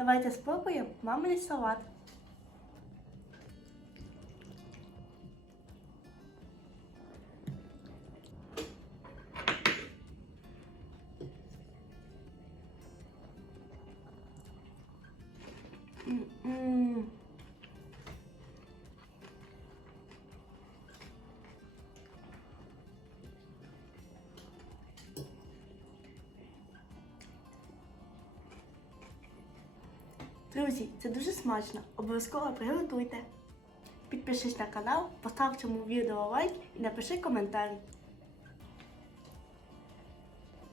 Давайте спробуємо маминий салат. М-м. Друзі, це дуже смачно. Обов'язково приготуйте. Підпишись на канал, постав цьому відео лайк і напиши коментар.